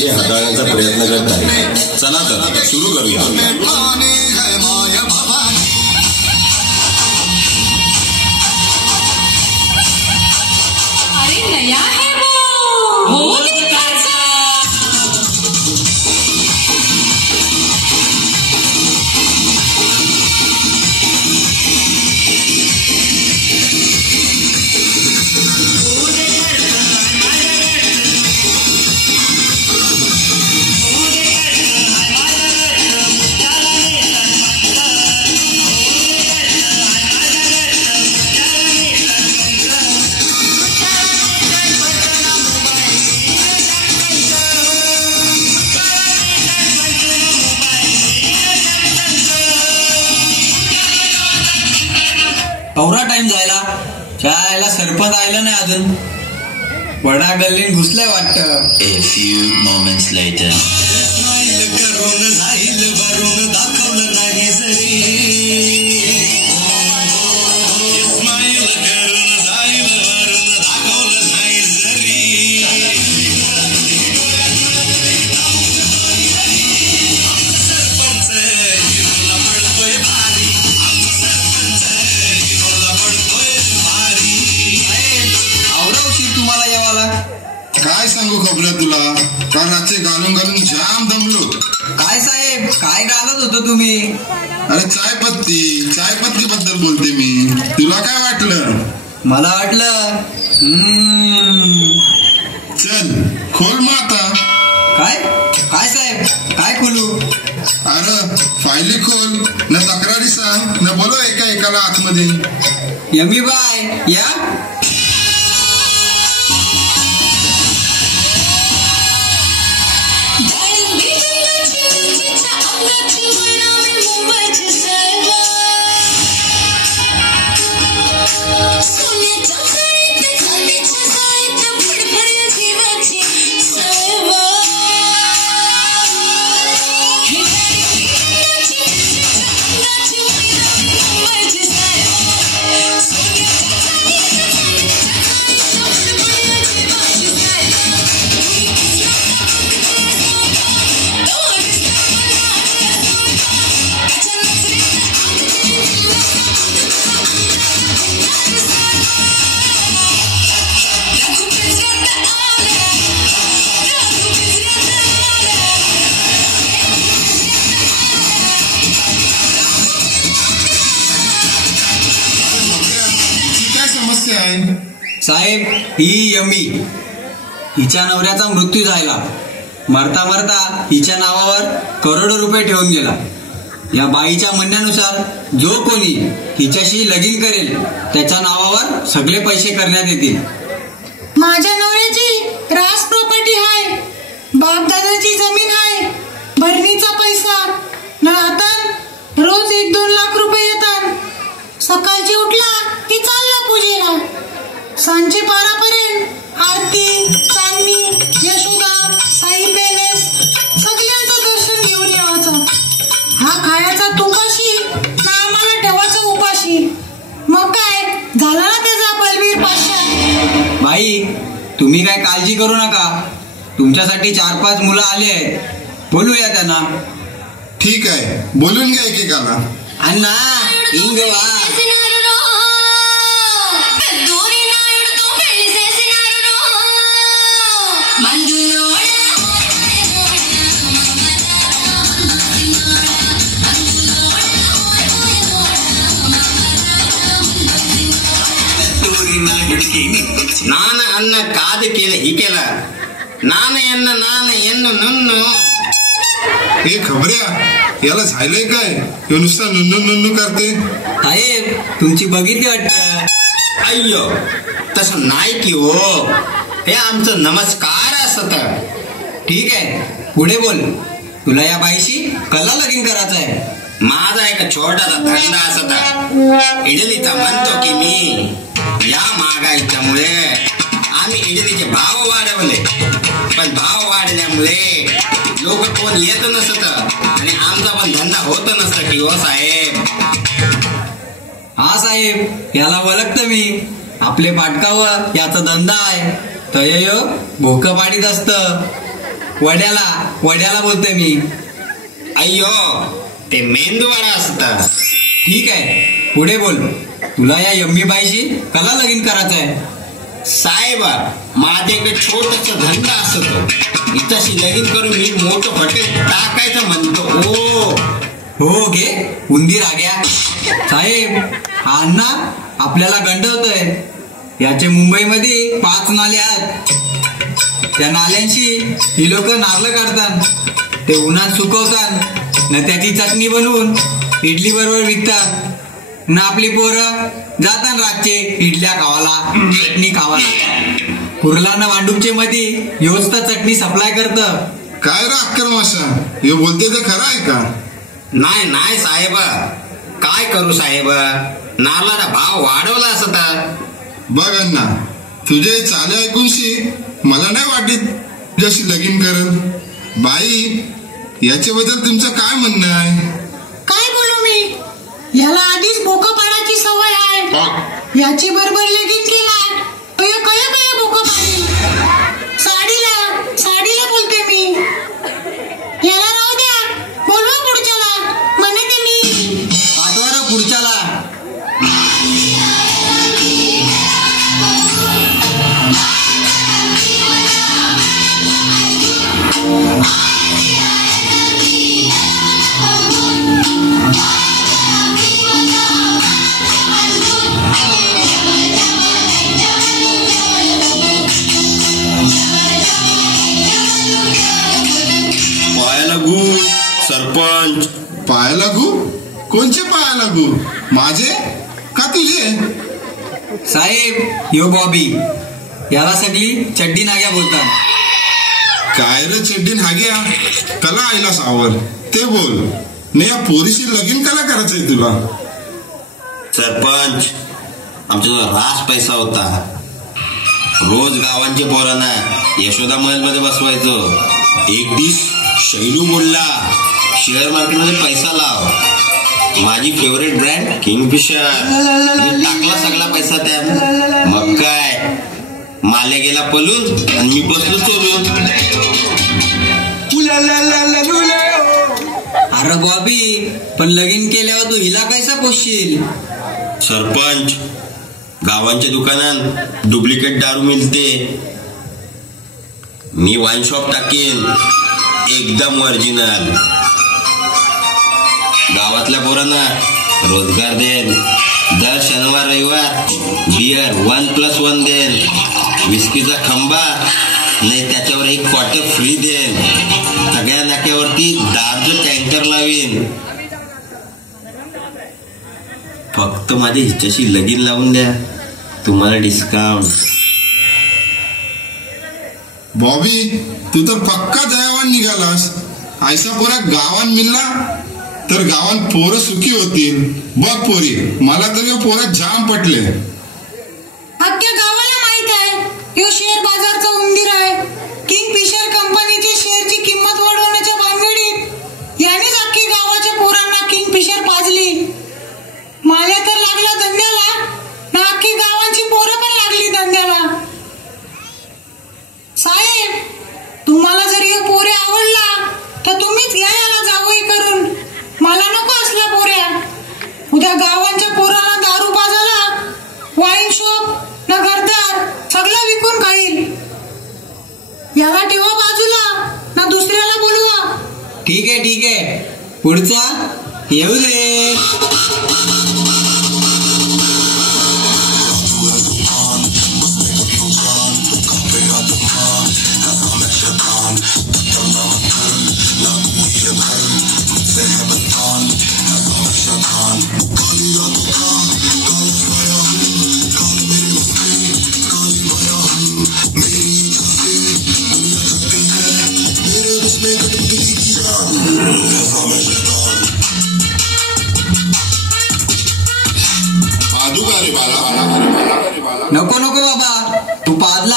पैसे हाताळण्याचा प्रयत्न करत आहे. चला तर सुरू करूया. अरे नया है वो एवढा टाइम जायला शाळेला सरपंच आयला नाही अजून. वडा गल्लीत घुसलाय वाटतं. A few moments later. काय सांगू खबऱ्या तुला, काल रात्री घालून घालून जाम दमलो. काय साहेब काय घालत होतो तुम्ही? अरे चायपत्ती बद्दल बोलते मी. तुला काय वाटलं? मला वाटलं चल खोल मग आता. काय काय साहेब काय खोलू? अरे फायली खोल, न तक्रारी सांग, न बोलव एकाला आतमध्ये. यमी बाय या. साहेब ही यमी, हिच्या नवऱ्याचा मृत्यू झाला. मरता मरता हिच्या नावावर करोडो रुपये ठेवून गेला. या बाईच्या म्हणण्यानुसार जो कोणी हिच्याशी लगीन करेल त्याच्या नावावर सगळे पैसे करण्यात येतील. माझ्या नवऱ्याची रास प्रॉपर्टी आहे, बापदादाची जमीन आहे, भरणीचा पैसा न हातात रोज 1-2 लाख रुपये येतात. सकाळची उठला की चालला पूजेला, सांजे 12 पर्यंत आरती, चांदणी, यशोदा, साई पॅलेस सगळ्यांचं दर्शन घेऊन यावायचं. हा खायचा तुपाशी ना आम्हाला ठेवायचा उपाशी. मग काय झाला ना त्याचा बलबीर पाशा. बाई तुम्ही काय काळजी करू नका, तुमच्यासाठी 4-5 मुलं आले आहेत, बोलूया त्यांना. ठीक आहे, बोलून घ्या एकेकाला. अण्णा इंगवा. ನಾನು ಅನ್ನ ಕಾದು ಕೇಳ ಹೀಗೆಲ್ಲ ನಾನು ಎನ್ನು ನುನ್ನು. हे खबऱ्या याला झालंय काय? नुसता नुन्नू करते. साहेब तुमची बघितली वाटतं. अय्यो तसं नाही की हो, हे आमचं नमस्कार असत. ठीक आहे पुढे बोल. तुला या बाईशी कला लगीन करायचं आहे? माझा एक छोटासा धंदा असत, इडलीचा म्हणतो की मी. या महागाईच्यामुळे आम्ही इडलीचे भाव वाढवले, पण भाव वाढल्यामुळे लोक कोण येत नसत आणि आमचा पण धंदा होत नसत की हो साहेब. हा साहेब याला ओळखतं मी, आपले पाटकावर याचा धंदा आहे. तय भोकं पाडीत असत. वड्याला बोलतोय मी. अय्यो ते मेंदूवाडा असतं. ठीक आहे, पुढे बोल. तुला या यम्मी बाईशी कला लगीन करायचंय? साहेब माझे एक छोटस धंदा असतो, इथंशी लगीन करून मी मोठं हॉटेल टाकायचं म्हणतो. हो घे उंदीर आग्या. साहेब हा अण्णा आपल्याला गंडवतोय. याचे मुंबईमध्ये 5 नाले आहेत. त्या नाल्यांशी ही लोक नारळ काढतात, ते उन्हात सुकवतात न त्याची चटणी बनवून इडली बरोबर विकतात. न आपली पोरं जातात रातचे इडल्या खावाला, चटणी खावाला. कुर्ला न वांडूपचे मध्ये योच तर चटणी सप्लाय करत. काय रे अक्कर माशा, हे बोलते ते खरं आहे का? नाही साहेब, काय करू साहेब, नारळाचा भाव वाढवला असता. बघ अण्णा, तुझे चाले ऐकूनशी मला नाही वाटत जशी लगीन करत. बाई याच्याबद्दल तुमचं काय म्हणणं आहे? काय बोलू मी? याला आधीच बोकं पाडायची सवय आहे. याची बरोबर लगीन केला तो कया बोकं पाडी. साडीला बोलते मी. याला राहू द्या, बोलवा पुढच्याला म्हणते मी. पाठवा पुढच्याला. पाया लागू सरपंच. पाया लागू? कोणचे पाया लागू? माझे का तुझे? साहेब यो बॉबी, याला सगळी चड्डी नाग्या बोलतात. काय रे चड्डीन हाग्या, कला आईला सावर ते बोल. नाही या पोरीशी लगीन कला करायचंय तुला? सरपंच आमच्याजवळ रास पैसा होता. रोज गावांच्या पोरांना यशोदा महल मध्ये बसवायचो. एक दिस शैलू बोलला, शेअर मार्केटमध्ये पैसा लाव. माझी फेवरेट ब्रँड किंगफिशर. मी टाकला सगळा पैसा त्यात. मग काय, माल्या गेला पलून आणि मी बसलो चोरून. अरे बॉबी, पण लगीन केल्यावर तू हिला कैसा पोसशील? सरपंच गावांच्या दुकानात डुप्लिकेट दारू मिळते. मी वाईन शॉप टाकेन, एकदम ओरिजिनल. गावातल्या पोरांना रोजगार देन. दर शनिवार रविवार बियर 1+1 देन. विस्कीचा खंबा नाही त्याच्यावर 1 क्वार्टर फ्री देन. सगळ्या नाक्यावरती दारूचं टँकर लावीन. फक्त माझ्या हिच्याशी लगीन लावून द्या, तुम्हाला डिस्काउंट. बॉबी तू तर पक्का दयावान निघालास. ऐसा पोरा गावान मिळला तर गावान पोरं सुखी होतील. बघ पोरी, मला तर या पोरा जाम पटले. अख्ख्या गावाला माहित आहे यो शेअर बाजारचा उंदीर आहे. किंगफिशर कंपनीची शेअरची किंमत वाढवण्याच्या भानगडीत यानेच अख्खी गावाच्या पोरांना किंगफिशर पाजली. माल्या तर लागला धंद्याला ना अख्खी गावांची पोरं पण लागली धंद्याला. साहेब तुम्हाला जर हे पोरे आवडला तर तुम्हीच घ्या याला जावई करून. मला नको असला पोऱ्या. उद्या गावांच्या पोरांना दारू पाजाला, वाईन शॉप न घरदार सगळं विकून खाईल. याला ठेवा बाजूला ना दुसऱ्याला बोलवा. ठीक आहे, पुढचा येऊ दे. नको बाबा, तू पाजला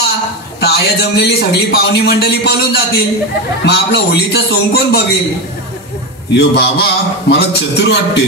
तर आया जमलेली सगळी पाहुणी मंडळी पळून जातील. मग आपलं होलीचं सोंग कोण बघेल? यो बाबा मला चतुर वाटते.